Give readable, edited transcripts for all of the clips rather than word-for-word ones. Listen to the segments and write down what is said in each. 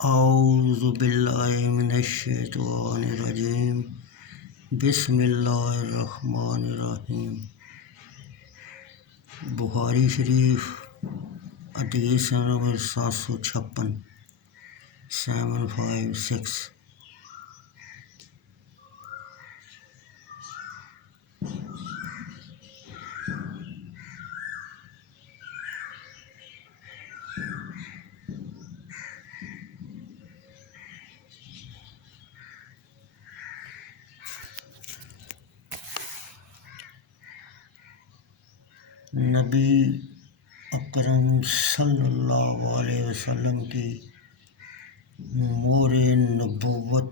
اعوذ باللہ من الشیطان الرجیم بسم اللہ الرحمن الرحیم۔ بخاری شریف حدیث نمبر 756 756۔ نبی اکرم صلی اللہ علیہ وسلم کی مور نبوت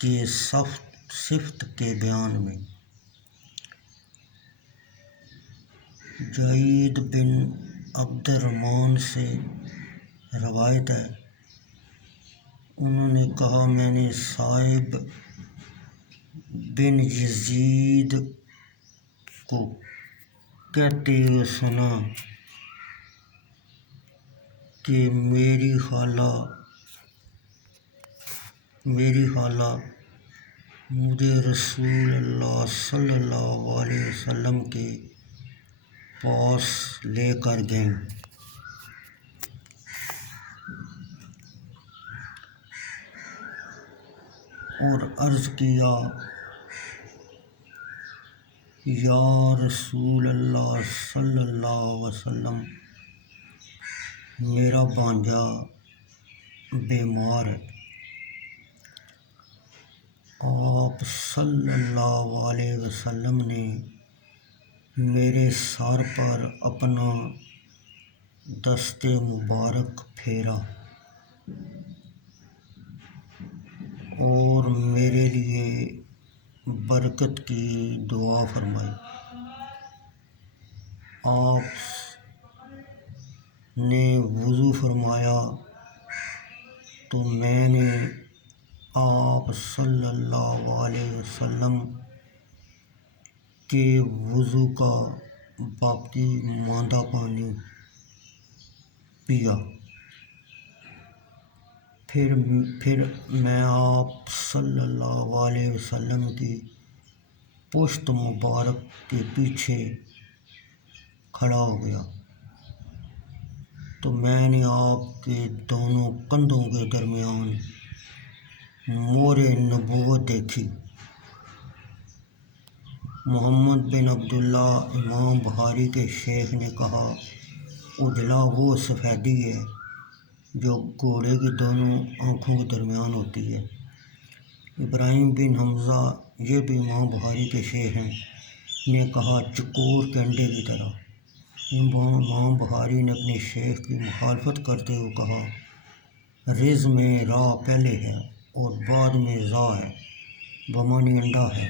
کی صفت کے بیان میں جعید بن عبد الرحمن سے روایت ہے، انہوں نے کہا میں نے صائب بن یزید کو کہتے ہوئے سنا کہ میری خالہ مجھے رسول اللہ صلی اللہ علیہ وسلم کے پاس لے کر گئیں اور عرض کیا، یا رسول اللہ صلی اللہ علیہ وسلم، میرا بھانجا بیمار ہے۔ آپ صلی اللہ علیہ وسلم نے میرے سر پر اپنا دست مبارک پھیرا اور میرے لیے برکت کی دعا فرمائی۔ آپ نے وضو فرمایا تو میں نے آپ صلی اللہ علیہ وسلم کے وضو کا باقی ماندہ پانی پیا، پھر میں آپ صلی اللہ علیہ وسلم کی پشت مبارک کے پیچھے کھڑا ہو گیا تو میں نے آپ کے دونوں کندھوں کے درمیان مور نبوت دیکھی۔ محمد بن عبداللہ امام بخاری کے شیخ نے کہا، اجلا وہ سفیدی ہے جو گھوڑے کی دونوں آنکھوں کے درمیان ہوتی ہے۔ ابراہیم بن حمزہ، یہ بھی امام بخاری کے شیخ ہیں، نے کہا، چکور کے انڈے کی طرح۔ امام بخاری نے اپنے شیخ کی مخالفت کرتے ہوئے کہا، رز میں را پہلے ہے اور بعد میں زا ہے، بمعنی انڈا ہے،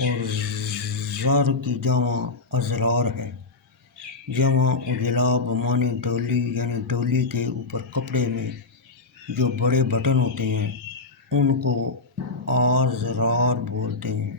اور زر کی جمع ازرار ہے، جمع اجلا بمعنی ڈولی، یعنی ڈولی کے اوپر کپڑے میں جو بڑے بٹن ہوتے ہیں ان کو آزرار بولتے ہیں۔